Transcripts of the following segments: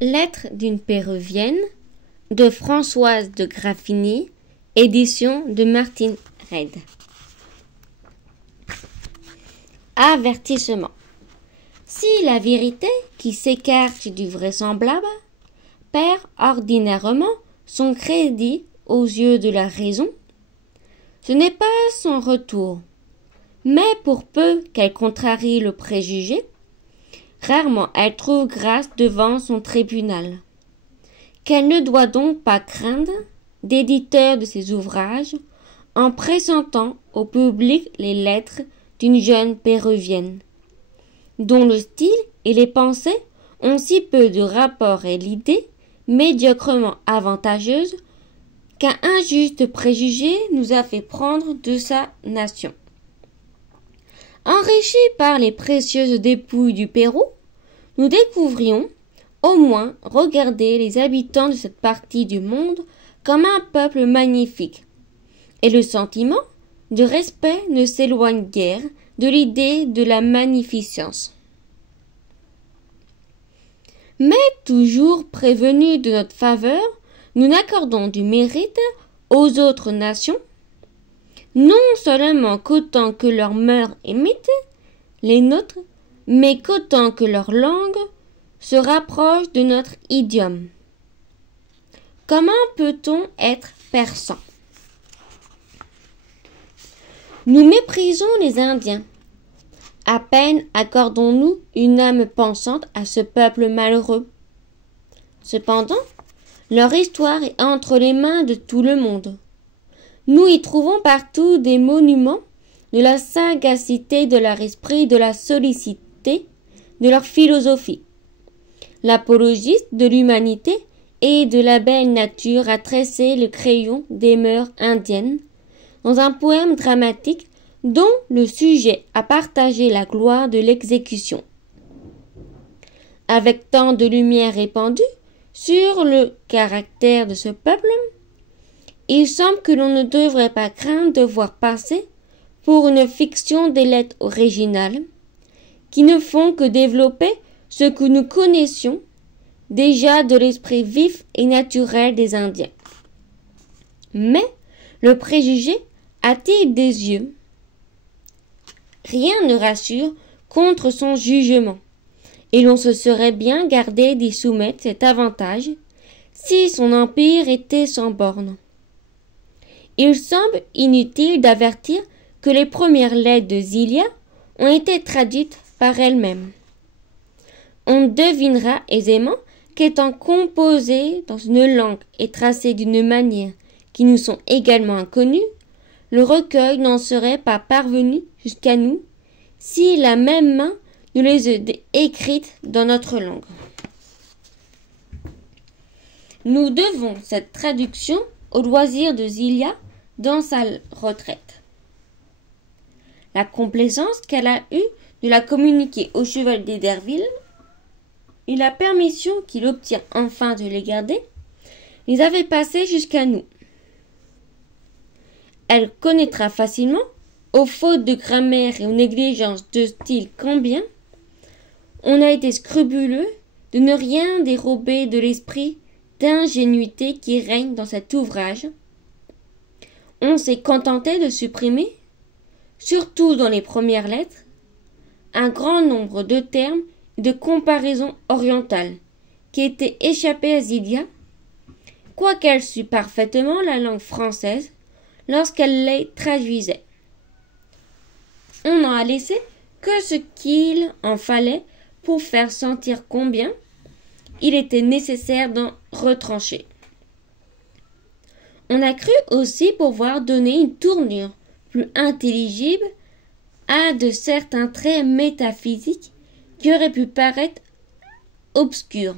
Lettre d'une Péruvienne de Françoise de Graffigny, édition de Martine Reid. Avertissement. Si la vérité, qui s'écarte du vraisemblable, perd ordinairement son crédit aux yeux de la raison, ce n'est pas son retour, mais pour peu qu'elle contrarie le préjugé, rarement elle trouve grâce devant son tribunal, qu'elle ne doit donc pas craindre d'éditeur de ses ouvrages en présentant au public les lettres d'une jeune péruvienne, dont le style et les pensées ont si peu de rapport et l'idée médiocrement avantageuse qu'un injuste préjugé nous a fait prendre de sa nation. Enrichis par les précieuses dépouilles du Pérou, nous découvrions, au moins, regarder les habitants de cette partie du monde comme un peuple magnifique, et le sentiment de respect ne s'éloigne guère de l'idée de la magnificence. Mais toujours prévenus de notre faveur, nous n'accordons du mérite aux autres nations, non seulement qu'autant que leurs mœurs imitent les nôtres, mais qu'autant que leur langue se rapproche de notre idiome. Comment peut-on être persan? Nous méprisons les Indiens. À peine accordons-nous une âme pensante à ce peuple malheureux. Cependant, leur histoire est entre les mains de tout le monde. Nous y trouvons partout des monuments de la sagacité de leur esprit, de la sollicité de leur philosophie. L'apologiste de l'humanité et de la belle nature a tressé le crayon des mœurs indiennes dans un poème dramatique dont le sujet a partagé la gloire de l'exécution. Avec tant de lumière répandue sur le caractère de ce peuple, il semble que l'on ne devrait pas craindre de voir passer pour une fiction des lettres originales qui ne font que développer ce que nous connaissions déjà de l'esprit vif et naturel des Indiens. Mais le préjugé attire des yeux. Rien ne rassure contre son jugement, et l'on se serait bien gardé d'y soumettre cet avantage si son empire était sans bornes. Il semble inutile d'avertir que les premières lettres de Zilia ont été traduites par elle-même. On devinera aisément qu'étant composées dans une langue et tracées d'une manière qui nous sont également inconnues, le recueil n'en serait pas parvenu jusqu'à nous si la même main nous les eût écrites dans notre langue. Nous devons cette traduction au loisir de Zilia dans sa retraite. La complaisance qu'elle a eue de la communiquer au chevalier d'Herville et la permission qu'il obtient enfin de les garder les avait passés jusqu'à nous. Elle connaîtra facilement, aux fautes de grammaire et aux négligences de style combien on a été scrupuleux de ne rien dérober de l'esprit d'ingénuité qui règne dans cet ouvrage. On s'est contenté de supprimer, surtout dans les premières lettres, un grand nombre de termes et de comparaisons orientales qui étaient échappés à Zilia, quoiqu'elle sût parfaitement la langue française lorsqu'elle les traduisait. On n'en a laissé que ce qu'il en fallait pour faire sentir combien il était nécessaire d'en retrancher. On a cru aussi pouvoir donner une tournure plus intelligible à de certains traits métaphysiques qui auraient pu paraître obscurs,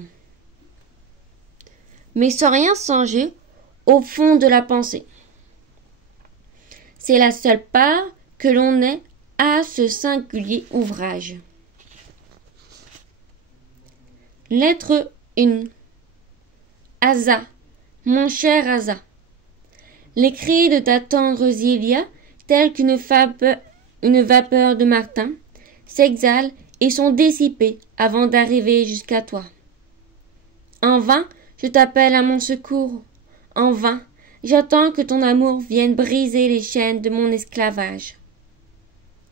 mais sans rien songer au fond de la pensée. C'est la seule part que l'on ait à ce singulier ouvrage. Lettre 1. Asa, mon cher Asa, les cris de ta tendre Zilia, tels qu'une vapeur de Martin, s'exhalent et sont dissipés avant d'arriver jusqu'à toi. En vain, je t'appelle à mon secours. En vain, j'attends que ton amour vienne briser les chaînes de mon esclavage.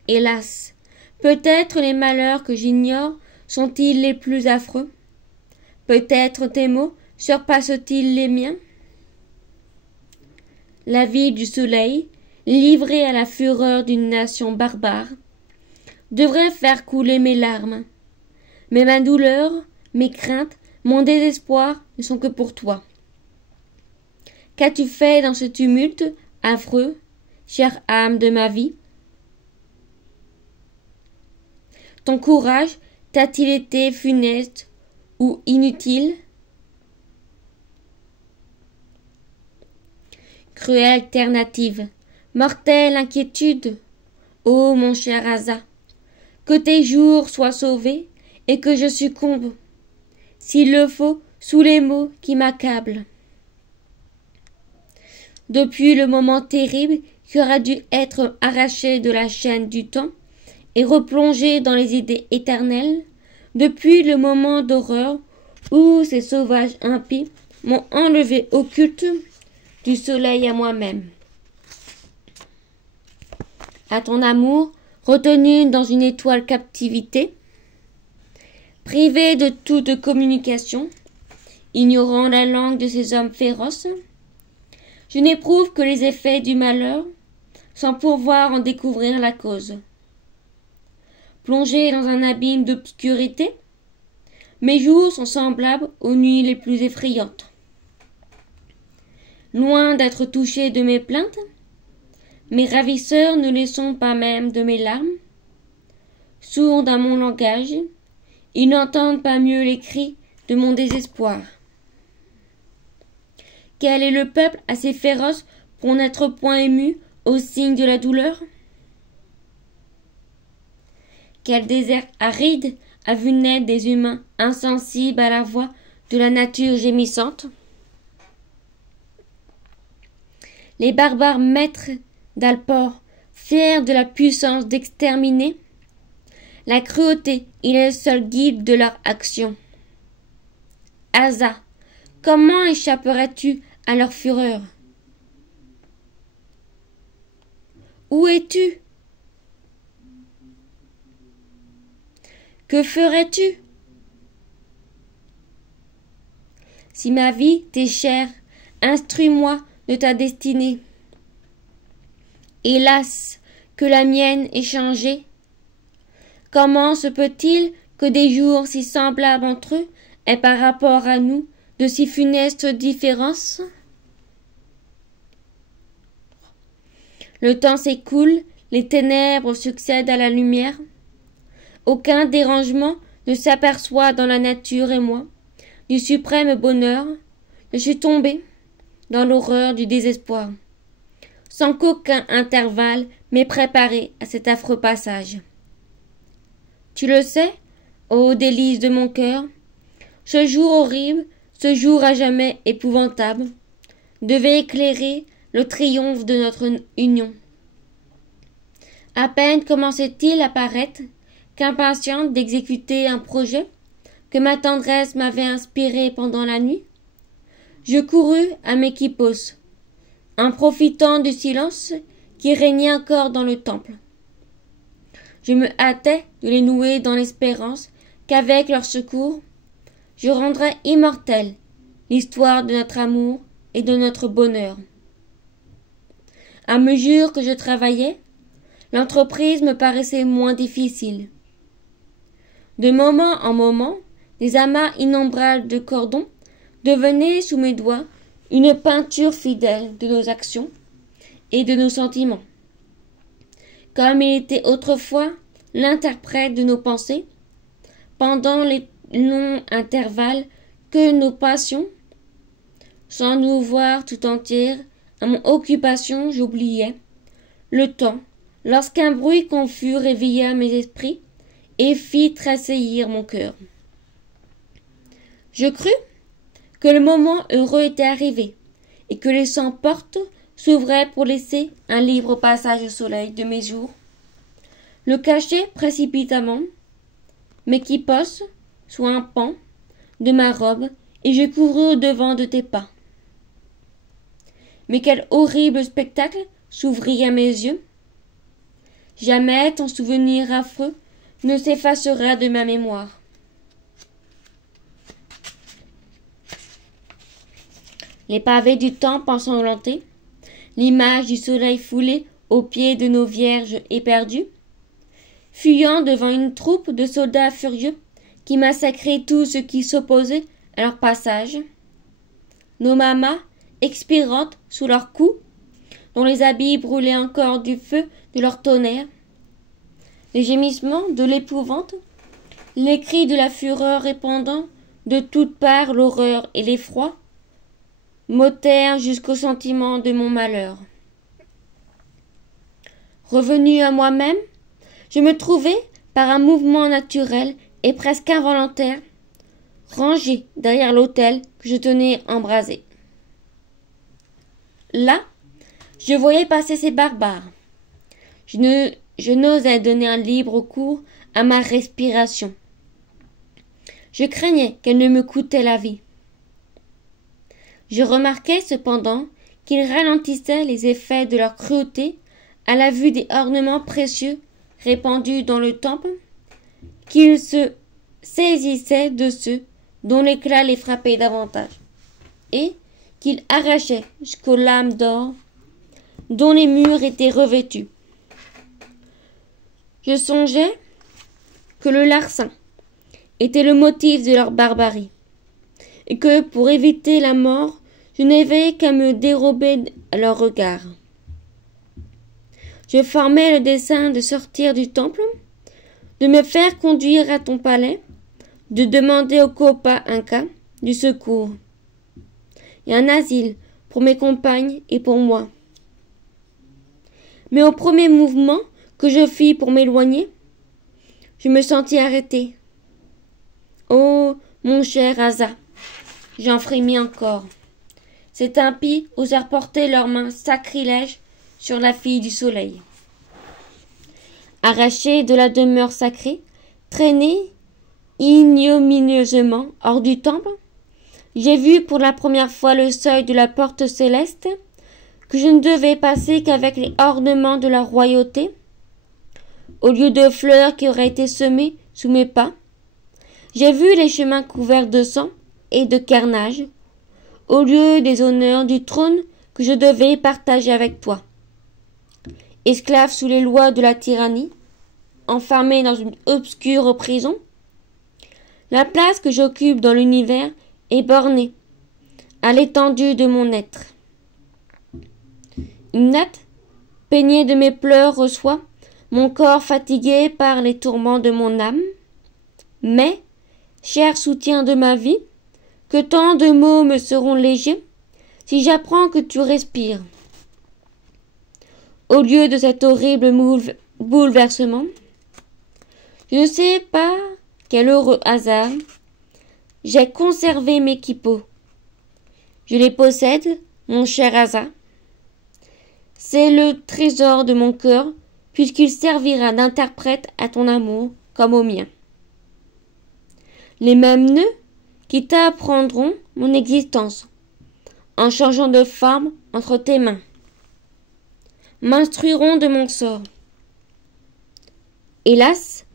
Hélas, peut-être les malheurs que j'ignore sont-ils les plus affreux? Peut-être tes mots surpassent-ils les miens? La vie du soleil, livrée à la fureur d'une nation barbare, devrait faire couler mes larmes. Mais ma douleur, mes craintes, mon désespoir ne sont que pour toi. Qu'as-tu fait dans ce tumulte affreux, chère âme de ma vie? Ton courage t'a-t-il été funeste ou inutile? Cruelle alternative, mortelle inquiétude, ô mon cher Asa, que tes jours soient sauvés et que je succombe, s'il le faut, sous les maux qui m'accablent. Depuis le moment terrible qui aura dû être arraché de la chaîne du temps et replongé dans les idées éternelles, depuis le moment d'horreur où ces sauvages impies m'ont enlevé au culte du soleil à moi-même. À ton amour, retenu dans une étoile captivité, privé de toute communication, ignorant la langue de ces hommes féroces, je n'éprouve que les effets du malheur, sans pouvoir en découvrir la cause. Plongé dans un abîme d'obscurité, mes jours sont semblables aux nuits les plus effrayantes. Loin d'être touchés de mes plaintes, mes ravisseurs ne les sont pas même de mes larmes. Sourds à mon langage, ils n'entendent pas mieux les cris de mon désespoir. Quel est le peuple assez féroce pour n'être point ému au signe de la douleur? Quel désert aride a vu naître des humains insensibles à la voix de la nature gémissante? Les barbares maîtres d'Alpor, fiers de la puissance d'exterminer, la cruauté est le seul guide de leur action. Asa, comment échapperais-tu à leur fureur? Où es-tu? Que ferais-tu? Si ma vie t'est chère, instruis-moi de ta destinée. Hélas, que la mienne est changée. Comment se peut-il que des jours si semblables entre eux aient par rapport à nous de si funestes différences? Le temps s'écoule, les ténèbres succèdent à la lumière. Aucun dérangement ne s'aperçoit dans la nature et moi. Du suprême bonheur, je suis tombée dans l'horreur du désespoir, sans qu'aucun intervalle m'ait préparé à cet affreux passage. Tu le sais, ô délice de mon cœur, ce jour horrible, ce jour à jamais épouvantable, devait éclairer le triomphe de notre union. À peine commençait-il à paraître qu'impatiente d'exécuter un projet que ma tendresse m'avait inspiré pendant la nuit, je courus à mes quipos, en profitant du silence qui régnait encore dans le temple. Je me hâtais de les nouer dans l'espérance qu'avec leur secours, je rendrais immortelle l'histoire de notre amour et de notre bonheur. À mesure que je travaillais, l'entreprise me paraissait moins difficile. De moment en moment, des amas innombrables de cordons devenaient sous mes doigts une peinture fidèle de nos actions et de nos sentiments. Comme il était autrefois l'interprète de nos pensées, pendant les longs intervalles que nos passions, sans nous voir tout entières, à mon occupation j'oubliais le temps, lorsqu'un bruit confus réveilla mes esprits et fit tressaillir mon cœur. Je crus que le moment heureux était arrivé, et que les 100 portes s'ouvraient pour laisser un libre passage au soleil de mes jours. Le cachai précipitamment, mes quipos sous un pan de ma robe et je courus au-devant de tes pas. Mais quel horrible spectacle s'ouvrit à mes yeux! Jamais ton souvenir affreux ne s'effacera de ma mémoire. Les pavés du temple ensanglantés, l'image du soleil foulé aux pieds de nos vierges éperdues, fuyant devant une troupe de soldats furieux qui massacraient tout ce qui s'opposait à leur passage, nos mamas expirantes sous leurs coups, dont les habits brûlaient encore du feu de leur tonnerre, les gémissements de l'épouvante, les cris de la fureur répandant de toutes parts l'horreur et l'effroi, m'ôtèrent jusqu'au sentiment de mon malheur. Revenu à moi-même, je me trouvai, par un mouvement naturel et presque involontaire, rangé derrière l'autel que je tenais embrasé. Là, je voyais passer ces barbares. Je n'osais donner un libre cours à ma respiration. Je craignais qu'elle ne me coûtât la vie. Je remarquai cependant qu'ils ralentissaient les effets de leur cruauté à la vue des ornements précieux répandus dans le temple, qu'ils se saisissaient de ceux dont l'éclat les frappait davantage, et qu'ils arrachaient jusqu'aux lames d'or dont les murs étaient revêtus. Je songeais que le larcin était le motif de leur barbarie, et que, pour éviter la mort, je n'avais qu'à me dérober à leur regard. Je formais le dessein de sortir du temple, de me faire conduire à ton palais, de demander au Copa Inca du secours, et un asile pour mes compagnes et pour moi. Mais au premier mouvement que je fis pour m'éloigner, je me sentis arrêté. Oh, mon cher Asa, j'en frémis encore. Ces impies osèrent porter leurs mains sacrilèges sur la fille du soleil. Arrachée de la demeure sacrée, traînée ignominieusement hors du temple, j'ai vu pour la première fois le seuil de la porte céleste, que je ne devais passer qu'avec les ornements de la royauté. Au lieu de fleurs qui auraient été semées sous mes pas, j'ai vu les chemins couverts de sang et de carnage, au lieu des honneurs du trône que je devais partager avec toi. Esclave sous les lois de la tyrannie, enfermé dans une obscure prison, la place que j'occupe dans l'univers est bornée à l'étendue de mon être. Une natte, peignée de mes pleurs, reçoit mon corps fatigué par les tourments de mon âme. Mais, cher soutien de ma vie, que tant de maux me seront légers si j'apprends que tu respires. Au lieu de cet horrible bouleversement, je ne sais pas quel heureux hasard, j'ai conservé mes quipots. Je les possède, mon cher Asa. C'est le trésor de mon cœur, puisqu'il servira d'interprète à ton amour comme au mien. Les mêmes nœuds qui t'apprendront mon existence, en changeant de forme entre tes mains, m'instruiront de mon sort. Hélas,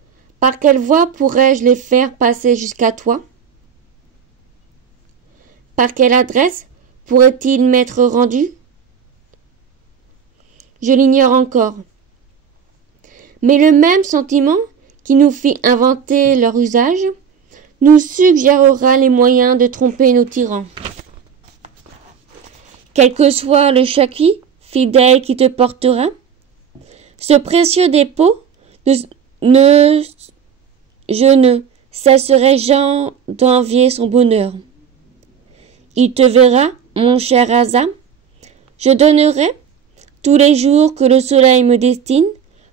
par quelle voie pourrais-je les faire passer jusqu'à toi? Par quelle adresse pourrait-il m'être rendu? Je l'ignore encore. Mais le même sentiment qui nous fit inventer leur usage nous suggérera les moyens de tromper nos tyrans. Quel que soit le chaki fidèle qui te portera, ce précieux dépôt je ne cesserai jamais d'envier son bonheur. Il te verra, mon cher Asa, je donnerai tous les jours que le soleil me destine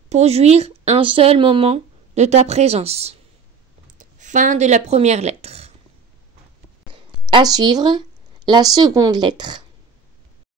pour jouir un seul moment de ta présence. Fin de la première lettre. À suivre, la seconde lettre.